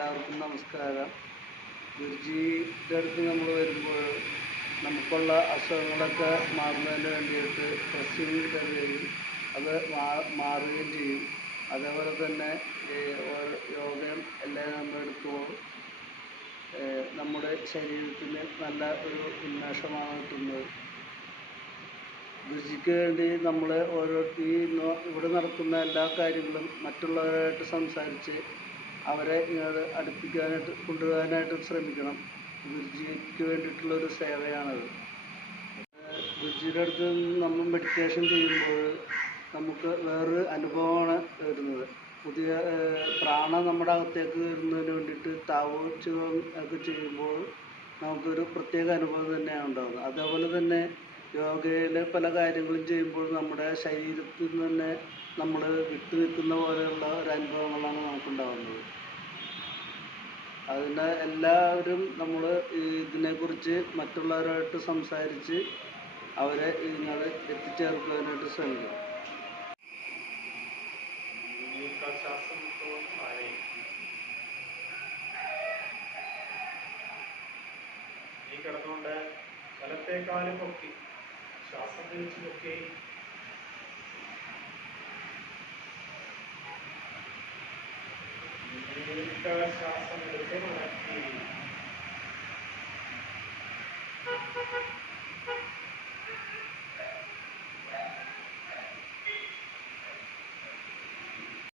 എല്ലാവർക്കും നമസ്കാരം. ഗുരുജിയുടെ അടുത്ത് നമ്മൾ വരുമ്പോൾ നമുക്കുള്ള അസുഖങ്ങളൊക്കെ മാറുന്നതിന് വേണ്ടിയിട്ട് ഡ്രസ്സിങ് തരുകയും അത് മാറുകയും ചെയ്യും. അതേപോലെ തന്നെ യോഗയും എല്ലാം നമ്മൾ എടുക്കുമ്പോൾ നമ്മുടെ ശരീരത്തിന് നല്ല ഒരു ഉന്മേഷമാണ് കിട്ടുന്നത്. ഗുരുജിക്ക് വേണ്ടി നമ്മൾ ഇവിടെ നടക്കുന്ന എല്ലാ കാര്യങ്ങളും മറ്റുള്ളവരായിട്ട് സംസാരിച്ച് അവരെ ഇങ്ങോട്ട് അടുപ്പിക്കാനായിട്ട് കൊണ്ടുവരാനായിട്ട് ശ്രമിക്കണം. ഗുരുജിക്ക് വേണ്ടിയിട്ടുള്ളൊരു സേവയാണത്. ഗുരുജിയുടെ അടുത്ത് നമ്മൾ മെഡിറ്റേഷൻ ചെയ്യുമ്പോൾ നമുക്ക് വേറൊരു അനുഭവമാണ് വരുന്നത്. പുതിയ പ്രാണൻ നമ്മുടെ അകത്തേക്ക് വരുന്നതിന് വേണ്ടിയിട്ട് താവോച്ചുകം ഒക്കെ ചെയ്യുമ്പോൾ നമുക്കൊരു പ്രത്യേക അനുഭവം തന്നെയാണ് ഉണ്ടാകുന്നത്. അതേപോലെ തന്നെ യോഗയിലെ പല കാര്യങ്ങളും ചെയ്യുമ്പോൾ നമ്മുടെ ശരീരത്തിൽ നിന്ന് തന്നെ നമ്മൾ വിട്ടു നിൽക്കുന്ന പോലെയുള്ള ഒരു അനുഭവങ്ങളാണ് നമുക്കുണ്ടാകുന്നത്. അതിന് എല്ലാവരും നമ്മൾ ഇതിനെക്കുറിച്ച് മറ്റുള്ളവരുമായിട്ട് സംസാരിച്ച് അവരെ ഇതിനത് എത്തിച്ചേർക്കാനായിട്ട് ശ്രമിക്കണം. ഈ കിടന്നുകൊണ്ട് വലത്തേക്കാലും പൊക്കി ശ്വാസം തിരിച്ചു പൊക്കി ശ്വാസം എടുത്ത്